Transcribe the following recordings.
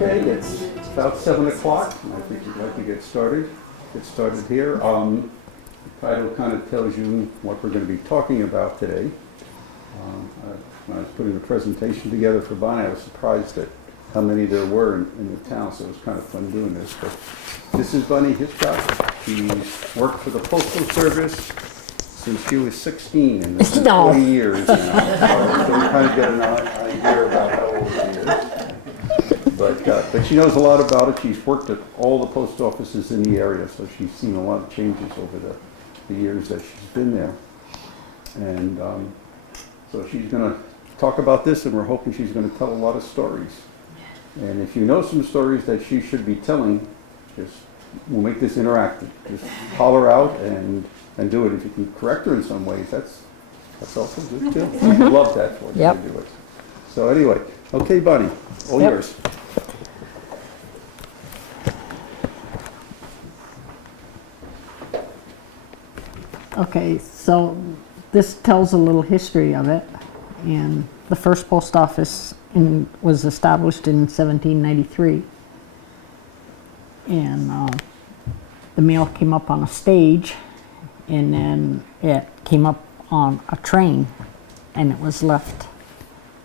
Okay, it's about 7 o'clock, and I think we'd like to get started. Here. The title kind of tells you what we're going to be talking about today. When I was putting the presentation together for Bonnie, I was surprised at how many there were in the town, so it was kind of fun doing this. But this is Bonnie Hitchcock. She's worked for the Postal Service since she was 16, and this is 20 years now. So we kind of get an idea about how old she is. But she knows a lot about it. She's worked at all the post offices in the area, so she's seen a lot of changes over the years that she's been there. And so she's going to talk about this, and we're hoping she's going to tell a lot of stories. And if you know some stories that she should be telling, we'll make this interactive. Just holler out and do it. If you can correct her in some ways, that's also good too. I'd love that for you to do it. So anyway, okay, Bonnie, all yours. Okay, so this tells a little history of it. And the first post office was established in 1793. And the mail came up on a stage, and then it came up on a train, and it was left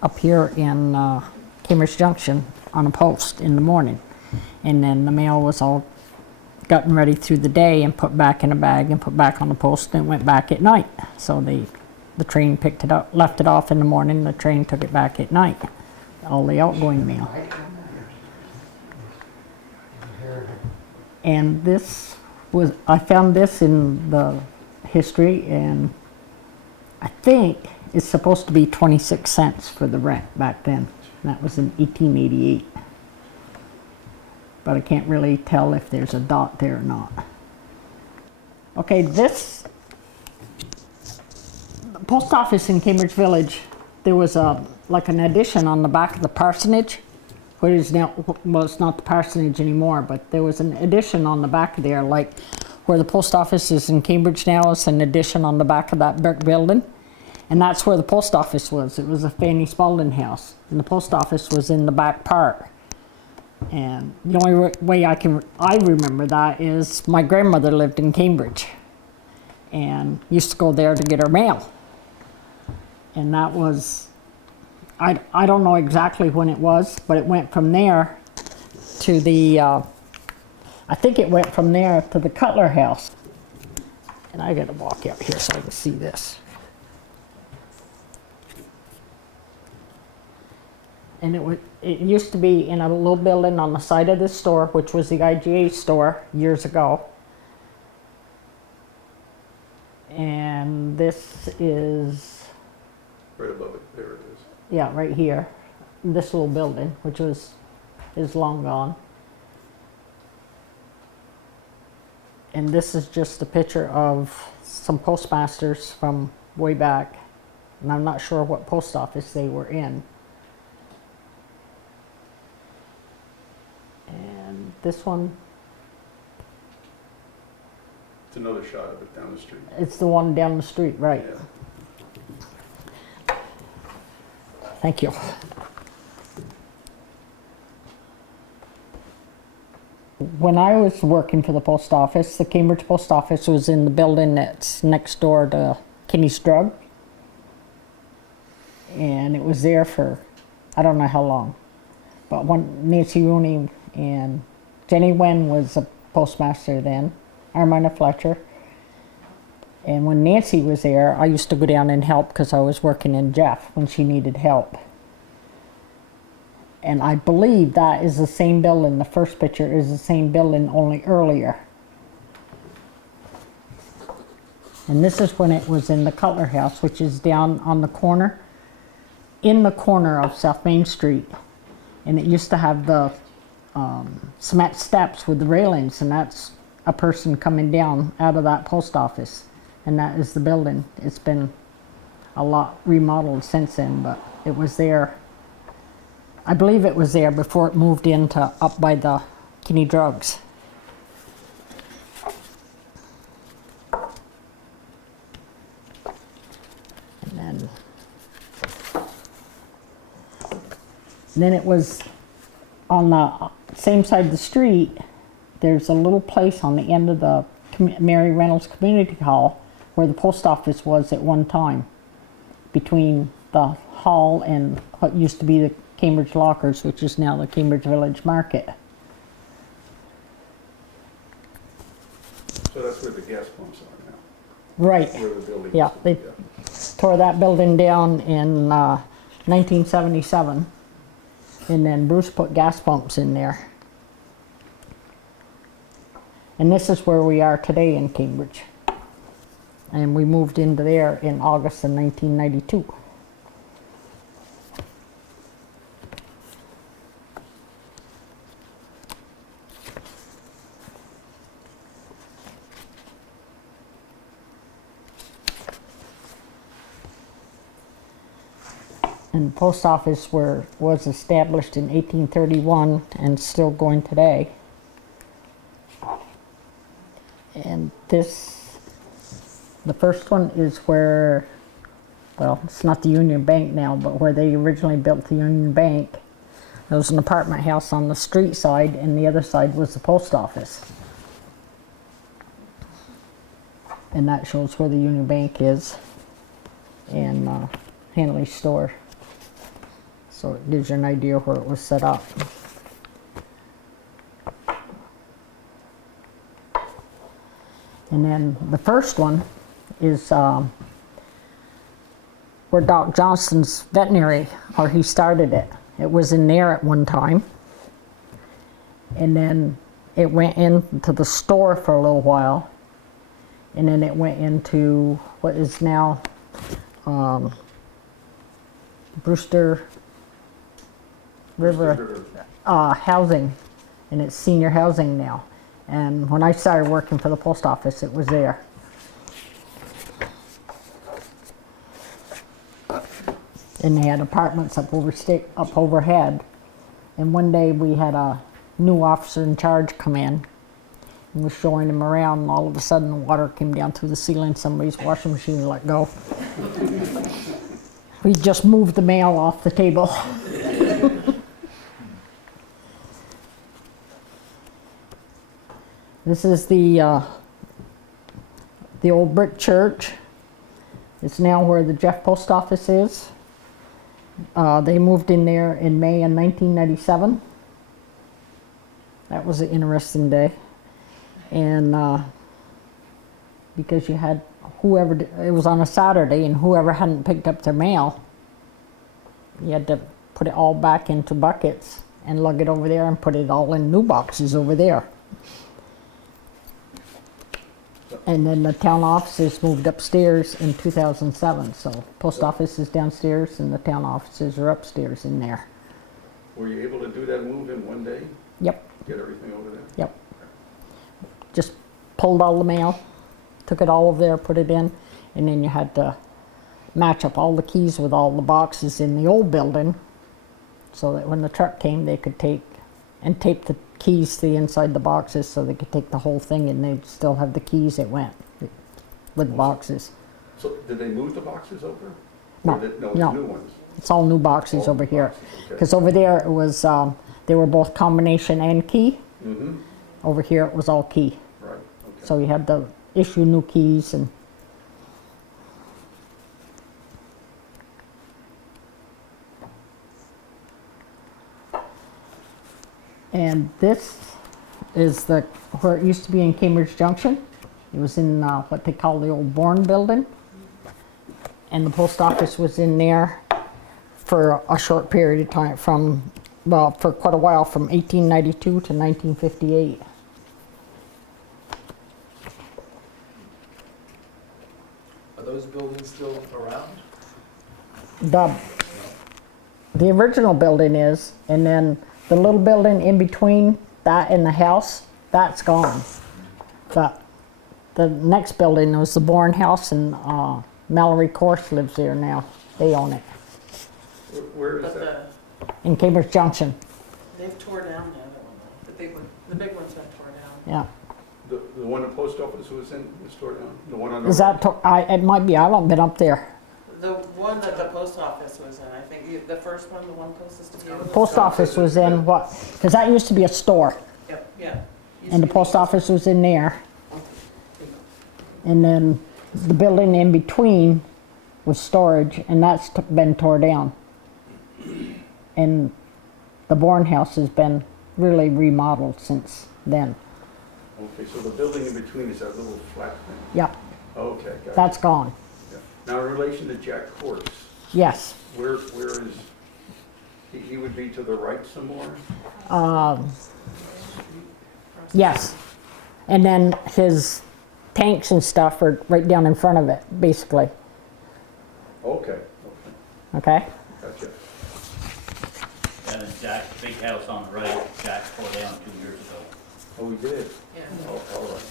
up here in Cambridge Junction on a post in the morning. And then the mail was all gotten ready through the day and put back in a bag and put back on the post, and it went back at night. So the train picked it up, left it off in the morning, the train took it back at night, all the outgoing mail. And I found this in the history, and I think it's supposed to be 26 cents for the rent back then. That was in 1888. But I can't really tell if there's a dot there or not. Okay, the post office in Cambridge Village, there was like an addition on the back of the parsonage, which is now, well, it's not the parsonage anymore, but there was an addition on the back there, like where the post office is in Cambridge now, it's an addition on the back of that brick building. And that's where the post office was. It was a Fanny Spalding house, and the post office was in the back part. And the only way I remember that is my grandmother lived in Cambridge and used to go there to get her mail. And that was, I don't know exactly when it was, but it went from there to the, I think it went from there to the Cutler house. And I gotta walk out here so I can see this. And it used to be in a little building on the side of this store, which was the IGA store years ago. And this is... Right above it, there it is. Yeah, right here. This little building, which is long gone. And this is just a picture of some postmasters from way back. And I'm not sure what post office they were in. And this one, It's another shot of it down the street. it's the one down the street, right? Yeah. Thank you. When I was working for the post office, the Cambridge post office was in the building that's next door to Kinney's Drug. And it was there for, I don't know how long. But when Nancy Rooney and Jenny Wen was a postmaster then, Armina Fletcher. And when Nancy was there, I used to go down and help because I was working in Jeff when she needed help. And I believe that is the same building, the first picture is the same building, only earlier. And this is when it was in the Cutler house, which is down on the corner, in the corner of South Main Street. And it used to have the cement steps with the railings, and that's a person coming down out of that post office. And that is the building. It's been a lot remodeled since then, but it was there. I believe it was there before it moved into up by the Kinney Drugs. And then it was on the same side of the street, there's a little place on the end of the Mary Reynolds Community Hall where the post office was at one time, between the hall and what used to be the Cambridge Lockers, which is now the Cambridge Village Market. So that's where the gas pumps are now, Right. where the building is. Yeah, they tore that building down in 1977, and then Bruce put gas pumps in there. And this is where we are today in Cambridge. And we moved into there in August of 1992. And the post office was established in 1831 and still going today. And this, the first one is where, well, it's not the Union Bank now, but where they originally built the Union Bank. There was an apartment house on the street side, and the other side was the post office. And that shows where the Union Bank is, and Hanley's store. So it gives you an idea where it was set up. And then the first one is where Doc Johnston's veterinary, or he started it. It was in there at one time. And then it went into the store for a little while. And then it went into what is now Brewster River housing, and it's senior housing now. And when I started working for the post office, it was there. And they had apartments up overhead. And one day we had a new officer in charge come in and was showing him around, and all of a sudden the water came down through the ceiling. Somebody's washing machine let go. We just moved the mail off the table. This is the old brick church. It's now where the Jeff Post Office is. They moved in there in May of 1997. That was an interesting day. And because you had it was on a Saturday, and whoever hadn't picked up their mail, you had to put it all back into buckets and lug it over there and put it all in new boxes over there. And then the town offices moved upstairs in 2007. So post office is downstairs and the town offices are upstairs in there. Were you able to do that move in one day? Yep. Get everything over there? Yep. Just pulled all the mail, took it all over there, put it in, and then you had to match up all the keys with all the boxes in the old building so that when the truck came, they could take and tape the keys to the inside the boxes so they could take the whole thing, and they'd still have the keys that went with the boxes. So did they move the boxes over? No, No, it's no. new ones. It's all new boxes All over new here. boxes, okay. Because over there it was, they were both combination and key. Mm-hmm. Over here it was all key. Right, okay. So you had to issue new keys and this is where it used to be in Cambridge Junction. It was in what they call the old Bourne building. And the post office was in there for a short period of time for quite a while, from 1892 to 1958. Are those buildings still around? The original building is, and then the little building in between that and the house, that's gone. But the next building was the Bourne House, and Mallory Course lives there now. They own it, Where is But that? in Cambridge Junction. they've tore down the other one, though. The big one's been tore down. Yeah. The one the post office was in, was tore down? The one on the Is right? that, it might be, I haven't been up there. The one that the post office was in, I think, the first one, the one closest to you. Post office was in what, because that used to be a store, Yep, yeah. Used and to the be post office was in there. And then the building in between was storage, and that's been tore down. And the Bourne House has been really remodeled since then. Okay, so the building in between is that little flat thing? Yep, Okay, got it. that's gone. Yeah. Now, in relation to Jack Horse, Yes. where is, he would be to the right some more? Yes. And then his tanks and stuff are right down in front of it, basically. Okay, Okay? gotcha. And then Jack's big house on the right, Jack tore down 2 years ago. Oh, we did? Yeah. Oh, all right.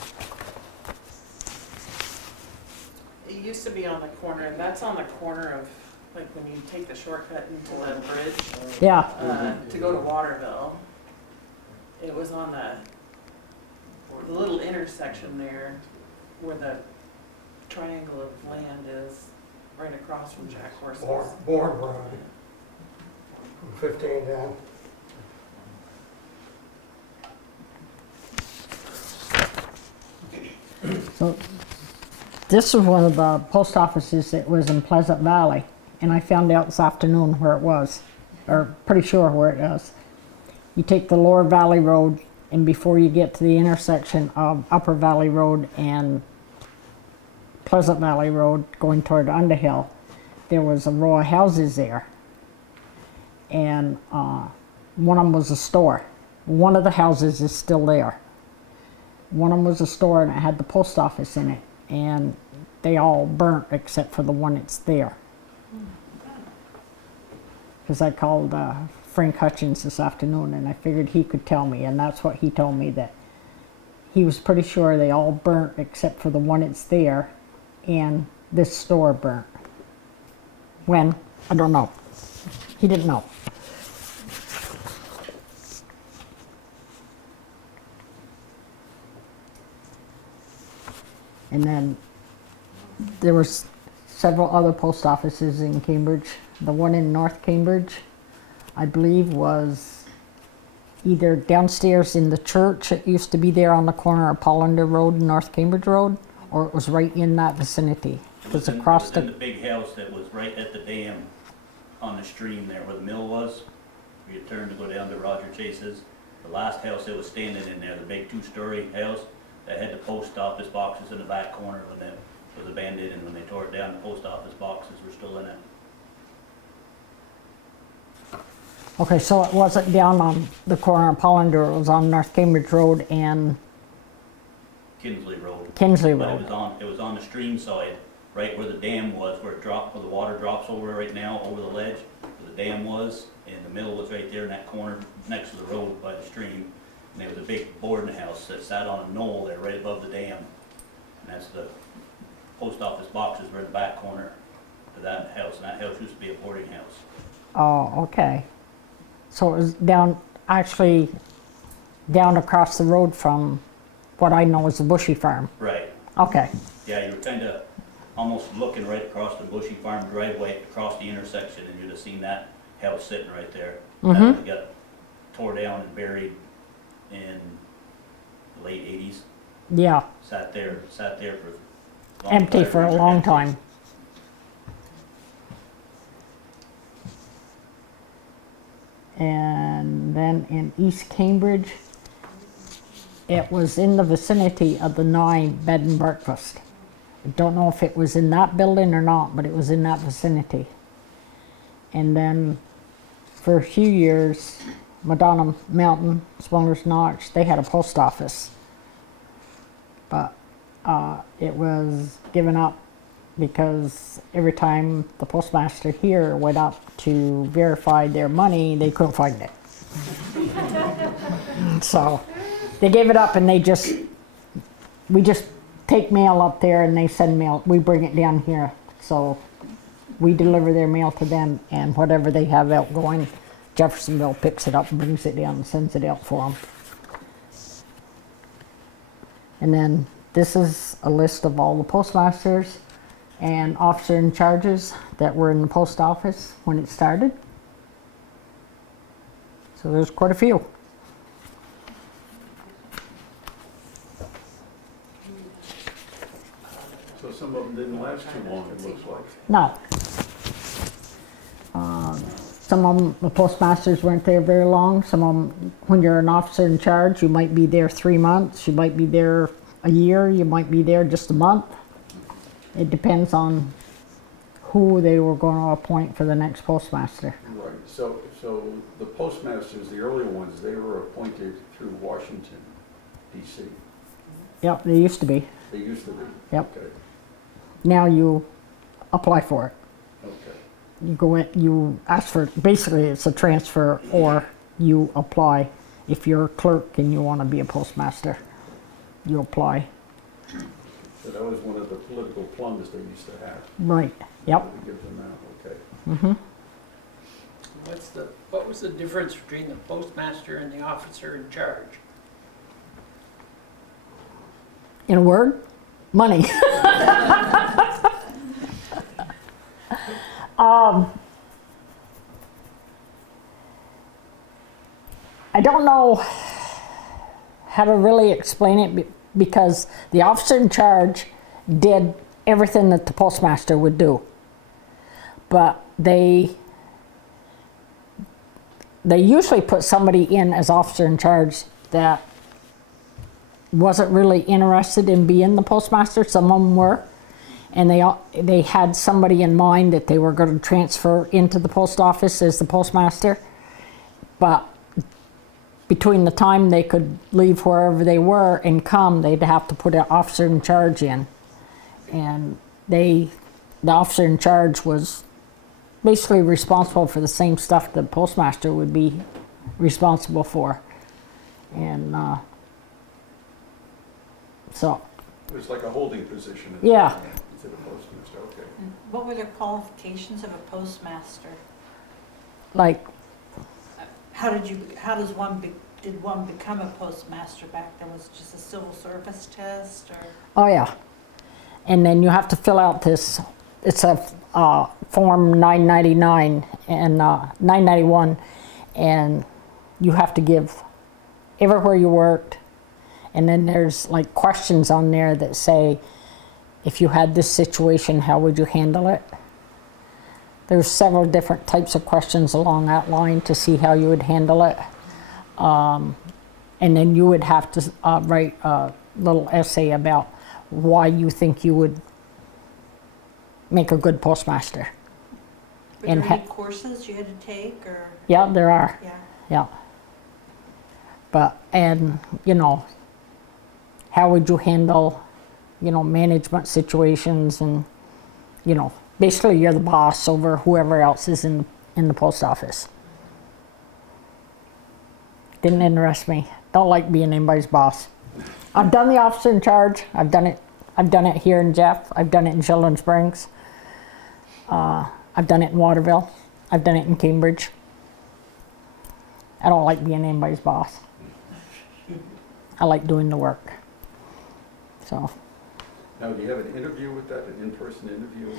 It used to be on the corner, and that's on the corner of, like, when you take the shortcut into the bridge, Yeah. to go to Waterville. It was on the little intersection there where the triangle of land is, right across from Jack Horse's. Bourne Road, from 15 down. So this was one of the post offices that was in Pleasant Valley, and I found out this afternoon where it was, or pretty sure where it is. You take the Lower Valley Road, and before you get to the intersection of Upper Valley Road and Pleasant Valley Road going toward Underhill, there was a row of houses there. And one of them was a store. One of the houses is still there. One of them was a store and it had the post office in it. And they all burnt except for the one that's there. Because I called Frank Hutchins this afternoon and I figured he could tell me, and that's what he told me, that he was pretty sure they all burnt except for the one that's there, and this store burnt. When? I don't know. He didn't know. And then there was several other post offices in Cambridge. The one in North Cambridge, I believe, was either downstairs in the church. It used to be there on the corner of Pollander Road and North Cambridge Road, or it was right in that vicinity. It was across in the big house that was right at the dam on the stream there where the mill was. Where you turn to go down to Roger Chase's. The last house that was standing in there, the big 2-story house that had the post office boxes in the back corner when it was abandoned, and when they tore it down, the post office boxes were still in it. Okay, so it wasn't down on the corner of Pollander, it was on North Cambridge Road and Kinsley Road. Kinsley But Road. it was on the stream side, right where the dam was, where it dropped, where the water drops over right now, over the ledge, where the dam was, and the mill was right there in that corner next to the road by the stream. And there was a big boarding house that sat on a knoll there right above the dam. And that's the post office boxes were in the back corner of that house, and that house used to be a boarding house. Oh, okay. So it was down, actually, down across the road from what I know is the Bushy Farm. Right. Okay, Yeah, you were kind of almost looking right across the Bushy Farm driveway, across the intersection, and you'd have seen that house sitting right there. Mhm. That got tore down and buried in the late 80s. yeah, Sat there for empty for a long time. And then in East Cambridge, it was in the vicinity of the 9 bed and breakfast. I don't know if it was in that building or not, but it was in that vicinity. And then for a few years, Madonna Mountain, Swingers Notch, they had a post office. But it was given up because every time the postmaster here went up to verify their money, they couldn't find it. So they gave it up, and we just take mail up there and they send mail, we bring it down here. So we deliver their mail to them, and whatever they have outgoing, Jeffersonville picks it up and brings it down and sends it out for them. And then this is a list of all the postmasters, and officer in charges that were in the post office when it started. So there's quite a few. So some of them didn't last too long, it looks like. No. Some of them, the postmasters weren't there very long. Some of them, when you're an officer in charge, you might be there 3 months, you might be there a year, you might be there just a month. It depends on who they were going to appoint for the next postmaster. Right, so the postmasters, the early ones, they were appointed through Washington, DC. Yep, they used to be. They used to be. Yep. Okay, Now you apply for it. okay. You go in, you ask for, basically it's a transfer, or you apply. If you're a clerk and you want to be a postmaster, you apply. So that was one of the political plums they used to have. Right, yep. We give them out, okay. Mm-hmm. What was the difference between the postmaster and the officer in charge? In a word, money. I don't know how to really explain it because the officer in charge did everything that the postmaster would do. But they usually put somebody in as officer in charge that wasn't really interested in being the postmaster. Some of them were. And they had somebody in mind that they were going to transfer into the post office as the postmaster. But between the time they could leave wherever they were and come, they'd have to put an officer in charge in. And the officer in charge was basically responsible for the same stuff the postmaster would be responsible for. And so. It was like a holding position. Yeah. To the postmaster, okay. What were the qualifications of a postmaster? Like, did one become a postmaster back then? Was it just a civil service test or? oh yeah. And then you have to fill out this, it's a form 999 and 991, and you have to give everywhere you worked. And then there's like questions on there that say, if you had this situation, how would you handle it? There's several different types of questions along that line to see how you would handle it. And then you would have to write a little essay about why you think you would make a good postmaster. Were And there any courses you had to take or? Yeah, there are. Yeah. Yeah. But, and, you know, how would you handle, you know, management situations and, you know, basically you're the boss over whoever else is in the post office. Didn't interest me. Don't like being anybody's boss. I've done the officer in charge. I've done it here in Jeff. I've done it in Children Springs. I've done it in Waterville. I've done it in Cambridge. I don't like being anybody's boss. I like doing the work. So. Now, do you have an interview with that, an in-person interview?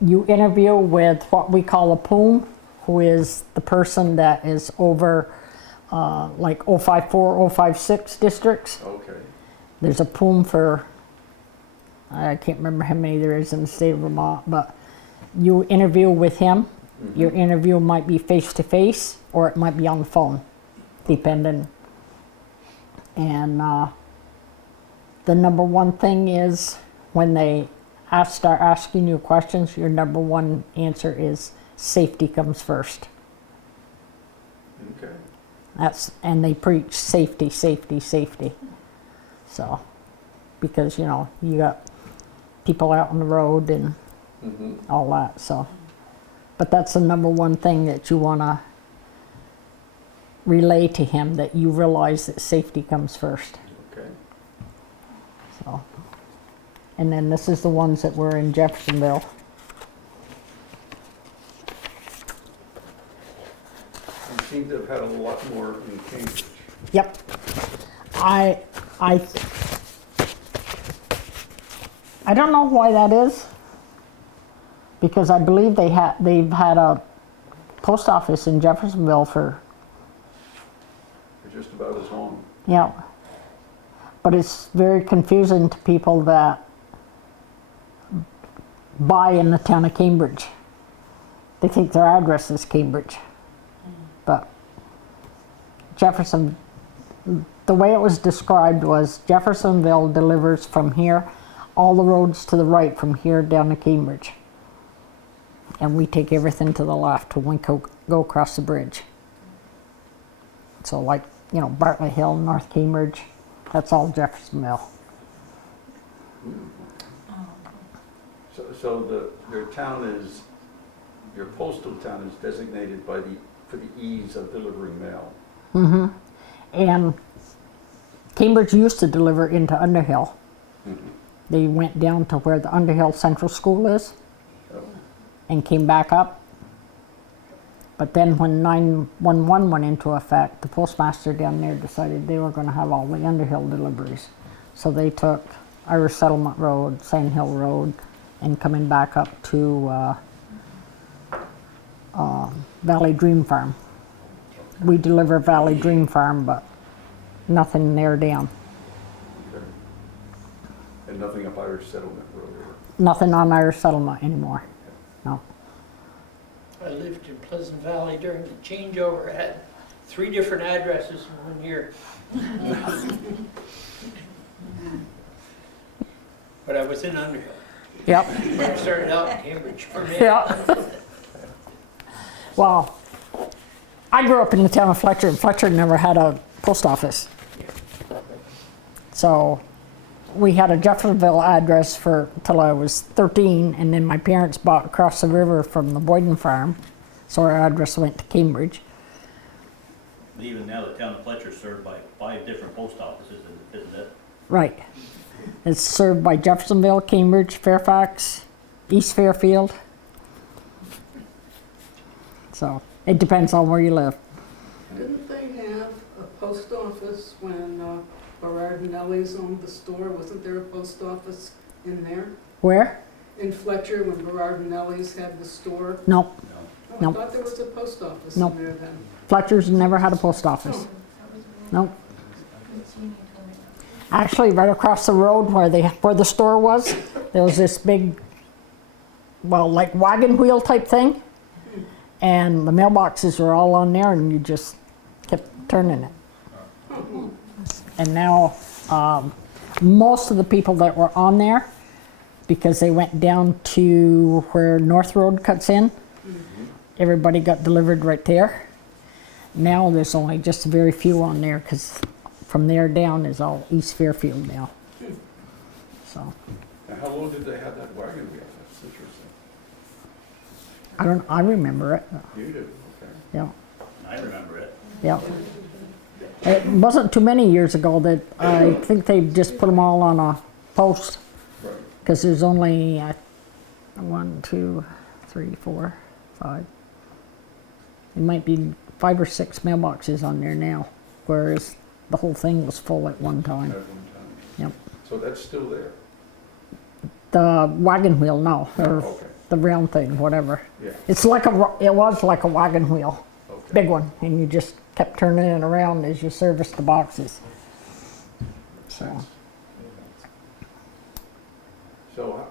You interview with what we call a POOM, who is the person that is over like 054, 056 districts. Okay. There's a POOM for, I can't remember how many there is in the state of Vermont, but you interview with him. Mm-hmm. Your interview might be face-to-face or it might be on the phone, depending. And the number one thing is when they start asking you questions, your number one answer is safety comes first. Okay. And they preach safety, safety, safety. So, because, you know, you got people out on the road and all that, so. But that's the number one thing that you want to relay to him, that you realize that safety comes first. Okay. So, and then this is the ones that were in Jeffersonville. You seem to have had a lot more in Cambridge. Yep. I don't know why that is. because I believe they've had a post office in Jeffersonville for, just about as long. yeah. But it's very confusing to people that buy in the town of Cambridge. They think their address is Cambridge. But Jefferson, the way it was described was Jeffersonville delivers from here, all the roads to the right from here down to Cambridge. And we take everything to the left when we go across the bridge. So like, you know, Bartlett Hill, North Cambridge, that's all Jeffersonville. So your town is, your postal town is designated for the ease of delivering mail. Mm-hmm. And Cambridge used to deliver into Underhill. Mm-hmm. They went down to where the Underhill Central School is Oh, and came back up. But then when 911 went into effect, the postmaster down there decided they were going to have all the Underhill deliveries. So they took Irish Settlement Road, Sand Hill Road, and coming back up to Valley Dream Farm. We deliver Valley Dream Farm, but nothing there down. okay. And nothing up Irish Settlement Road? Nothing on Irish Settlement anymore. No. I lived in Pleasant Valley during the changeover. I had 3 different addresses in 1 year. But I was in Underhill. Yep. But I started out in Cambridge for me. Yeah. Well, I grew up in the town of Fletcher, and Fletcher never had a post office. So we had a Jeffersonville address till I was 13, and then my parents bought across the river from the Boyden farm, so our address went to Cambridge. But even now, the town of Fletcher is served by 5 different post offices, isn't it? Right. It's served by Jeffersonville, Cambridge, Fairfax, East Fairfield. So it depends on where you live. Didn't they have a post office when Berard and Ellie's owned the store? Wasn't there a post office in there? Where? In Fletcher, when Berard and Ellie's had the store? Nope. Oh, Nope. I thought there was a post office Nope. in there then. Fletcher's never had a post office. Oh. Nope. Actually, right across the road where the store was, there was this big, well, like wagon wheel type thing. And the mailboxes were all on there, and you just kept turning it. And now, most of the people that were on there, because they went down to where North Road cuts in, everybody got delivered right there. Now there's only just very few on there, because from there down is all East Fairfield now. So, Now, how long did they have that wagon wheel? That's interesting. I remember it. You do, okay. Yeah, I remember it. yeah. It wasn't too many years ago that I think they just put them all on a post, Right. because there's only 1, 2, 3, 4, 5. It might be 5 or 6 mailboxes on there now, whereas the whole thing was full at one time. At one time. Yep. So that's still there? The wagon wheel, no, or Okay, the round thing, whatever. yeah, It was like a wagon wheel, okay. big one, and you just kept turning it around as you serviced the boxes. So, So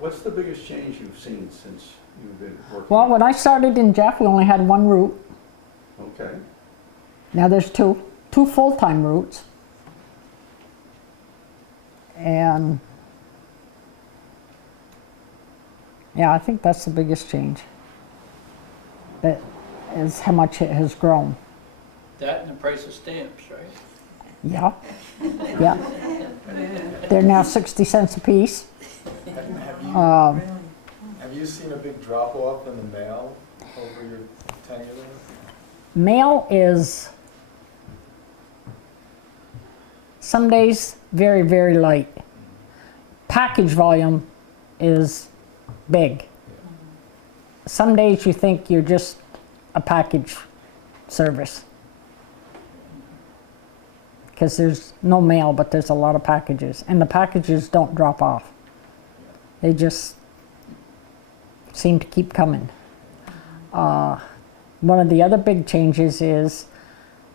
what's the biggest change you've seen since you've been working? well, when I started in Jeff, we only had 1 route. Okay, Now there's two full-time routes. And yeah, I think that's the biggest change. That is how much it has grown. That and the price of stamps, right? Yeah, yeah. They're now 60 cents a piece. Have you seen a big drop off in the mail over your tenure there? Mail is some days very, very light. Package volume is big. Some days you think you're just a package service, because there's no mail, but there's a lot of packages, and the packages don't drop off. They just, seem to keep coming. One of the other big changes is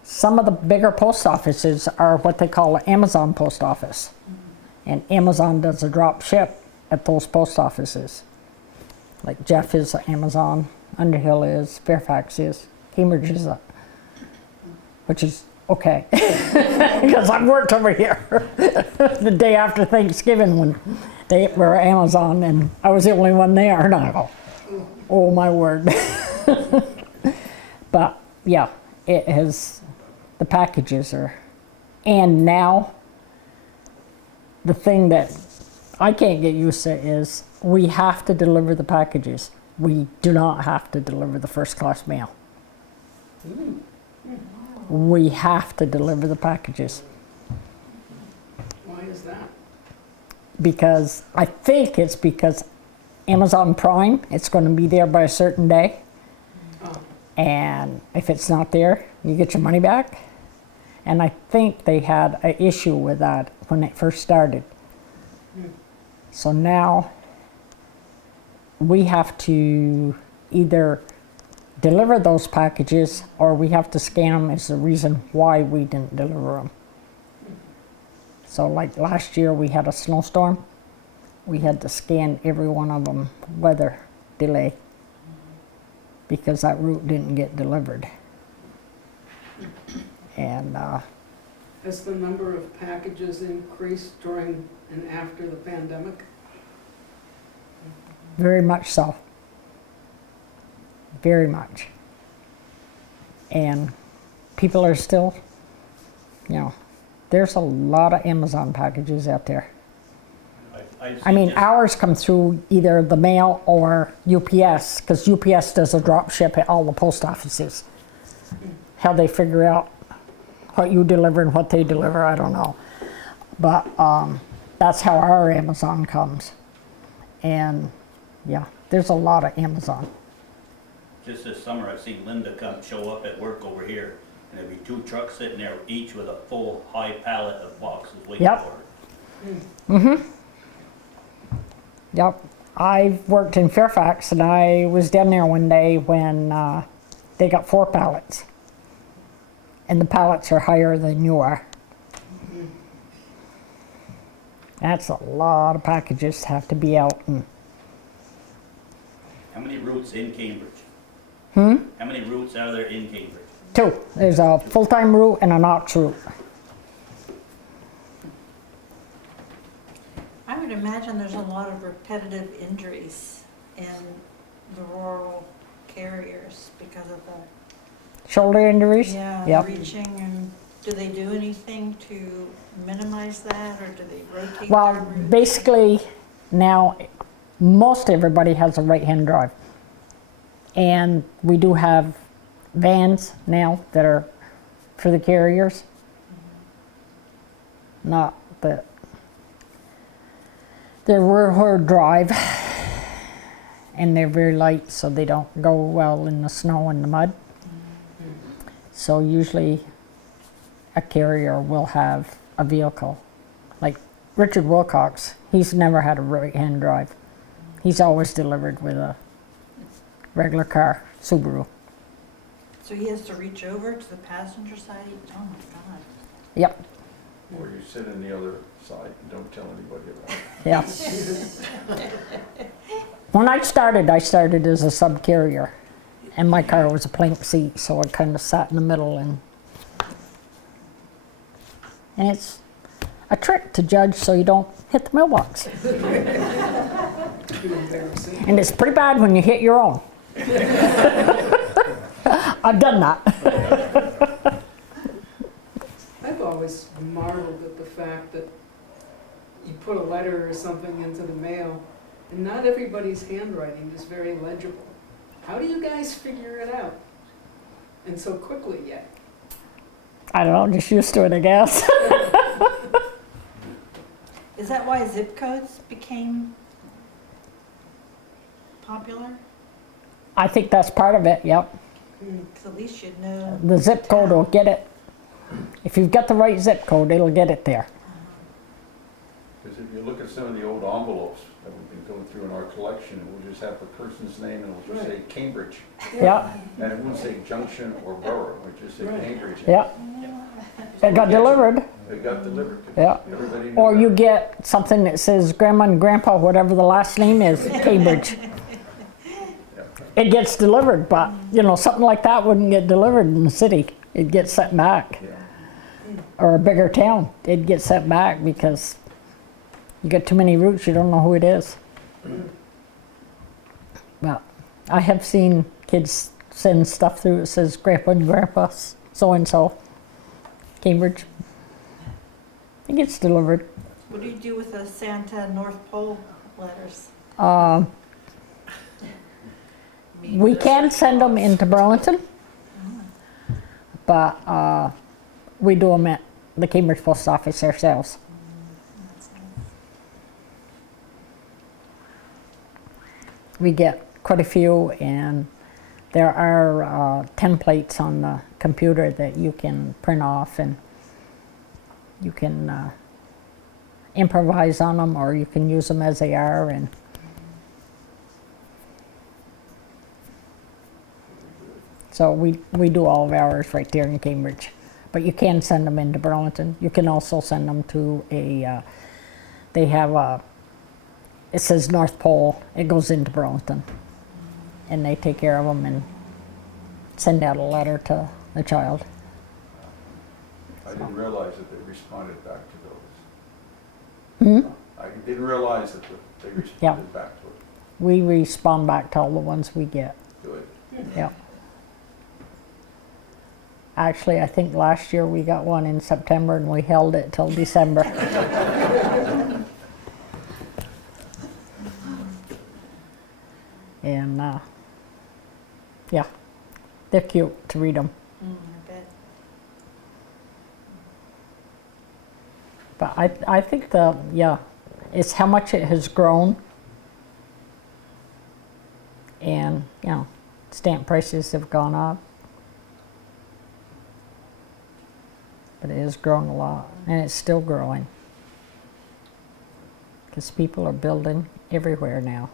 some of the bigger post offices are what they call an Amazon post office. And Amazon does a drop ship at those post offices. Like Jeff is Amazon, Underhill is, Fairfax is, Cambridge is, which is okay. Because I've worked over here the day after Thanksgiving when they were Amazon and I was the only one there, and I go, oh my word. But yeah, it has, the packages are, and now the thing that I can't get used to is we have to deliver the packages. We do not have to deliver the first class mail. We have to deliver the packages. Why is that? Because I think it's because Amazon Prime, it's going to be there by a certain day. Oh, And if it's not there, you get your money back. And I think they had an issue with that when it first started. So now we have to either deliver those packages or we have to scan them as the reason why we didn't deliver them. So like last year we had a snowstorm. We had to scan every one of them, weather delay, because that route didn't get delivered. And has the number of packages increased during and after the pandemic? very much so. Very much. And people are still, you know, there's a lot of Amazon packages out there. I mean, ours come through either the mail or UPS, because UPS does a drop ship at all the post offices. How they figure out what you deliver and what they deliver, I don't know. But that's how our Amazon comes. And yeah, there's a lot of Amazon. Just this summer, I've seen Linda come show up at work over here, and there'd be 2 trucks sitting there, each with a full high pallet of boxes waiting Yep. for her. Mm-hmm. Yep. I've worked in Fairfax, and I was down there one day when they got 4 pallets. And the pallets are higher than you are. That's a lot of packages to have to be out. And How many routes in Cambridge? How many routes are there in Cambridge? 2. There's a full-time route and an ox route. I would imagine there's a lot of repetitive injuries in the rural carriers because of the, Shoulder injuries? Yep. reaching, and do they do anything to minimize that, or do they rotate their Well, route? basically, now, most everybody has a right-hand drive. And we do have vans now that are for the carriers. Not that they're rear drive, and they're very light, so they don't go well in the snow and the mud. So usually a carrier will have a vehicle. Like Richard Wilcox, he's never had a right-hand drive. He's always delivered with a regular car, Subaru. So he has to reach over to the passenger side? Oh my God. Yep, Or you sit in the other side and don't tell anybody about it. yeah. When I started as a sub-carrier, and my car was a plank seat, so I kind of sat in the middle, and it's a trick to judge so you don't hit the mailbox. And it's pretty bad when you hit your own. I've done that. I've always marveled at the fact that you put a letter or something into the mail, and not everybody's handwriting is very legible. How do you guys figure it out? And so quickly yet? I don't know, just used to it, I guess. Is that why zip codes became popular? I think that's part of it, yep. Because at least you'd know. The zip code will get it. If you've got the right zip code, it'll get it there. Because if you look at some of the old envelopes that we've been go through in our collection, and we'll just have the person's name and it'll just say Cambridge. Yeah, And it won't say Junction or Borough, it would just say Right. Cambridge. yeah. It got delivered, It got delivered. yeah. Everybody knew Or you that. get something that says Grandma and Grandpa, whatever the last name is, Cambridge. Yeah. It gets delivered, but, you know, something like that wouldn't get delivered in the city. It'd get sent back. Yeah. Or a bigger town, it'd get sent back because you got too many routes, you don't know who it is. Well, I have seen kids send stuff through that says Grandpa and Grandpa so-and-so, Cambridge. It gets delivered. What do you do with the Santa North Pole letters? We can send them into Burlington, but we do them at the Cambridge Post Office ourselves. We get quite a few, and there are templates on the computer that you can print off, and you can improvise on them, or you can use them as they are. And so we do all of ours right there in Cambridge, but you can send them into Burlington. You can also send them to a. They have a. It says North Pole. It goes into Burlington, and they take care of them and send out a letter to the child. I didn't realize that they responded back to those. Hmm? I didn't realize that they responded back to it. We respond back to all the ones we get. Good. Yeah. Actually, I think last year we got one in September and we held it till December. And yeah, they're cute to read them. I bet. But I think it's how much it has grown. And, you know, stamp prices have gone up. But it has grown a lot, and it's still growing. Because people are building everywhere now.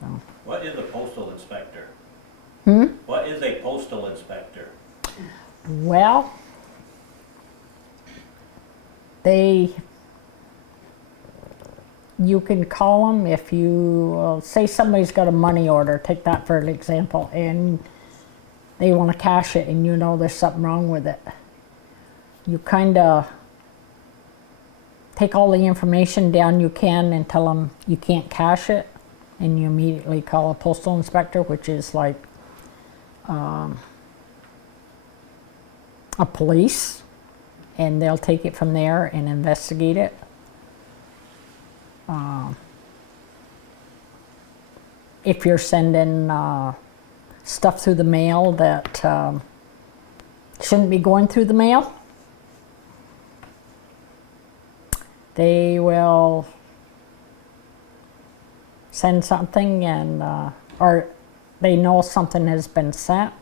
So. What is a postal inspector? Hmm? What is a postal inspector? Well, you can call them if you, say somebody's got a money order, take that for an example, and they want to cash it and you know there's something wrong with it. You kind of take all the information down you can and tell them you can't cash it, and you immediately call a postal inspector, which is like a police, and they'll take it from there and investigate it. If you're sending stuff through the mail that shouldn't be going through the mail, they will send something, and or they know something has been sent.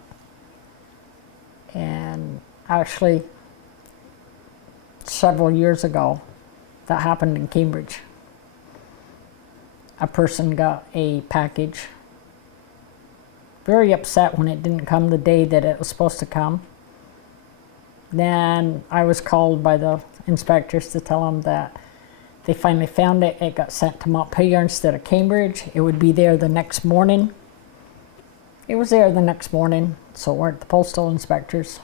And actually, several years ago, that happened in Cambridge. A person got a package, very upset when it didn't come the day that it was supposed to come. Then I was called by the inspectors to tell them that they finally found it. It got sent to Montpelier instead of Cambridge. It would be there the next morning. It was there the next morning, so weren't the postal inspectors.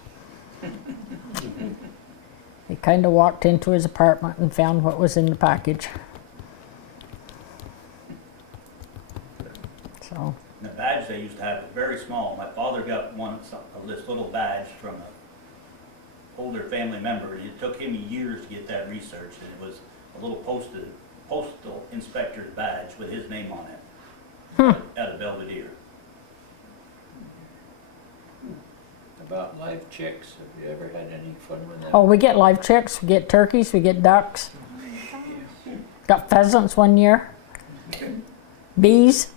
They kind of walked into his apartment and found what was in the package. So. And the badge they used to have was very small. My father got one of this little badge from an older family member. It took him years to get that researched, and it was a little postal inspector's badge with his name on it at a Belvedere. About live chicks, have you ever had any fun with that? Oh, we get live chicks, we get turkeys, we get ducks. Got pheasants one year. Bees.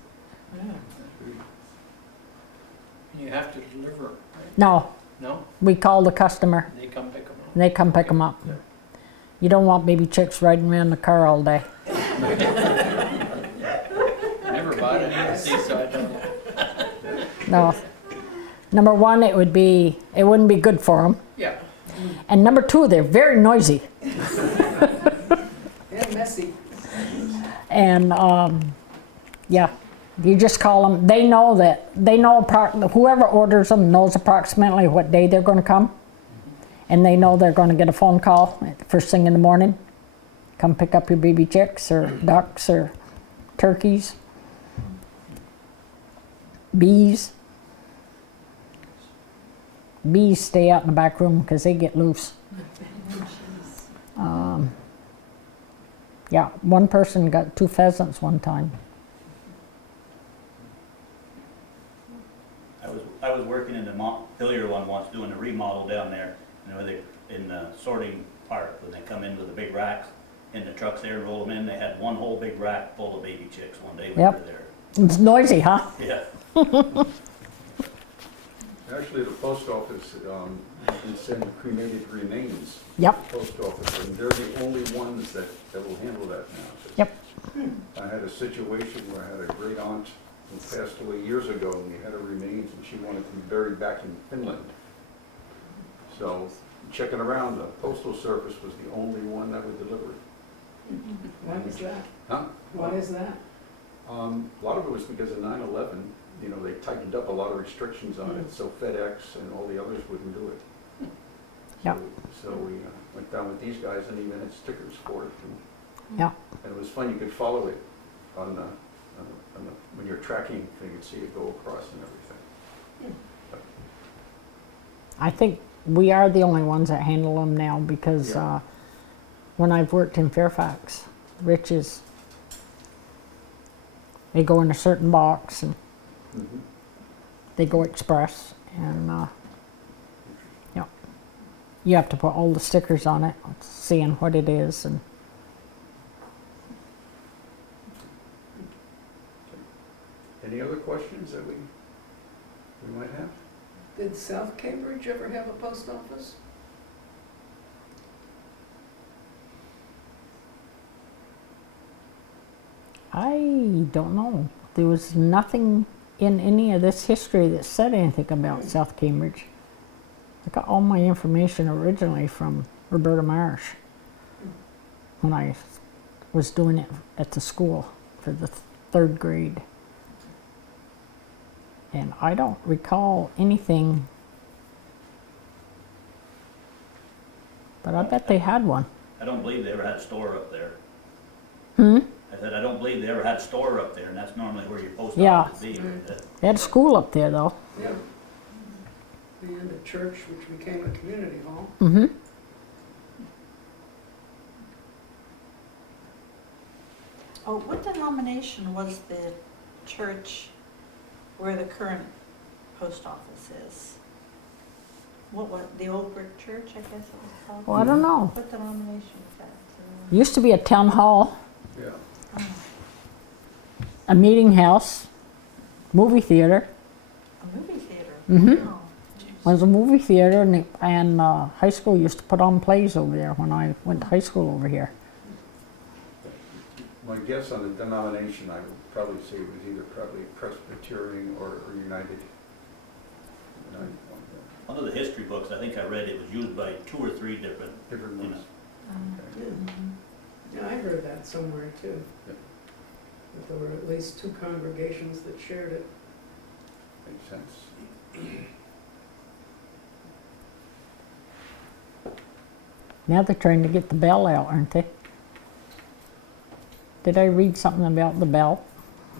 You have to deliver 'em, right? No, No? we call the customer They come pick them up? and they come pick them up. You don't want baby chicks riding around the car all day. Never bought it at the seaside. No. Number one, it wouldn't be good for them. Yeah. And number two, they're very noisy. Yeah, messy. And yeah, you just call them. They know whoever orders them knows approximately what day they're going to come. And they know they're going to get a phone call first thing in the morning. Come pick up your baby chicks or ducks or turkeys, bees. Bees stay out in the back room because they get loose. Yeah, one person got 2 pheasants one time. I was working in the Montpelier one once, doing a remodel down there, in the sorting part, when they come in with the big racks, in the trucks there, roll them in, they had one whole big rack full of baby chicks one day we Yep. were there. It's noisy, huh? Yeah. Actually, the post office, can send cremated remains. Yep. to the Post office, and they're the only ones that will handle that now. Yep. I had a situation where I had a great aunt who passed away years ago, and we had her remains, and she wanted to be buried back in Finland. So, checking around, the Postal Service was the only one that would deliver it. Why is that? Huh? Why is that? A lot of it was because of 9/11, they tightened up a lot of restrictions on it, so FedEx and all the others wouldn't do it. Yep. So we went down with these guys and even had stickers for it. Yeah. And it was fun, you could follow it on the, when you're tracking, you could see it go across and everything. I think we are the only ones that handle them now because Yeah. when I've worked in Fairfax, Riches, they go in a certain box and Mhm. they go express, and yeah, you have to put all the stickers on it, seeing what it is, and Any other questions that we might have? Did South Cambridge ever have a post office? I don't know. There was nothing in any of this history that said anything about South Cambridge. I got all my information originally from Roberta Marsh when I was doing it at the school for the 3rd grade. And I don't recall anything, but I bet they had one. I don't believe they ever had a store up there. Hmm? I said, I don't believe they ever had a store up there, and that's normally where your post Yeah. office would be. They had a school up there though. Yeah. And a church which became a community hall. Mm-hmm. Oh, what denomination was the church where the current post office is? What, the Old Brick Church, I guess it was called? Well, I don't know. What denomination is that? Used to be a town hall, Yeah. a meeting house, movie theater. A movie theater? Mhm. Oh, Was a movie theater, and high school used to put on plays over there when I went to high school over here. My guess on the denomination, I would probably say it was either probably Presbyterian or United. One of the history books, I think I read, it was used by 2 or 3 different, Different you know. ones. Yeah, I heard that somewhere too. Yep. That there were at least 2 congregations that shared it. Makes sense. Now they're trying to get the bell out, aren't they? Did I read something about the bell?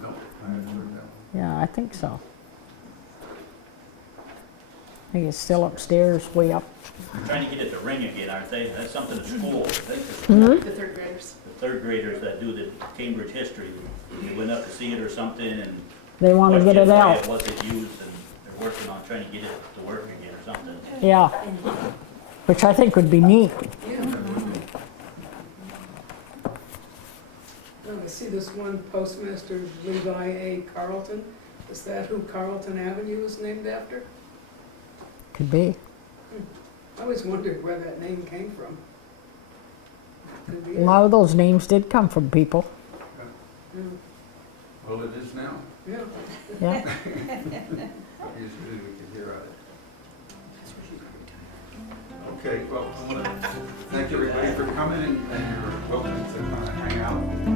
No, I haven't heard that one. Yeah, I think so. I think it's still upstairs, way up. They're trying to get it to ring again, aren't they? That's something at school, I think. Hmm? The 3rd graders. The 3rd graders that do the Cambridge history, they went up to see it or something and They want to get it questioned why out. it wasn't used, and they're working on trying to get it to work again or something. Yeah, which I think would be neat. Yeah. Oh, I see this one postmaster, Levi A. Carlton. Is that who Carlton Avenue is named after? Could be. I always wondered where that name came from. Could be A lot of those names did come from people. Well, it is now. Yeah. Yeah. Usually we can hear of it. Okay, well, I want to thank everybody for coming, and you're welcome to kind of hang out.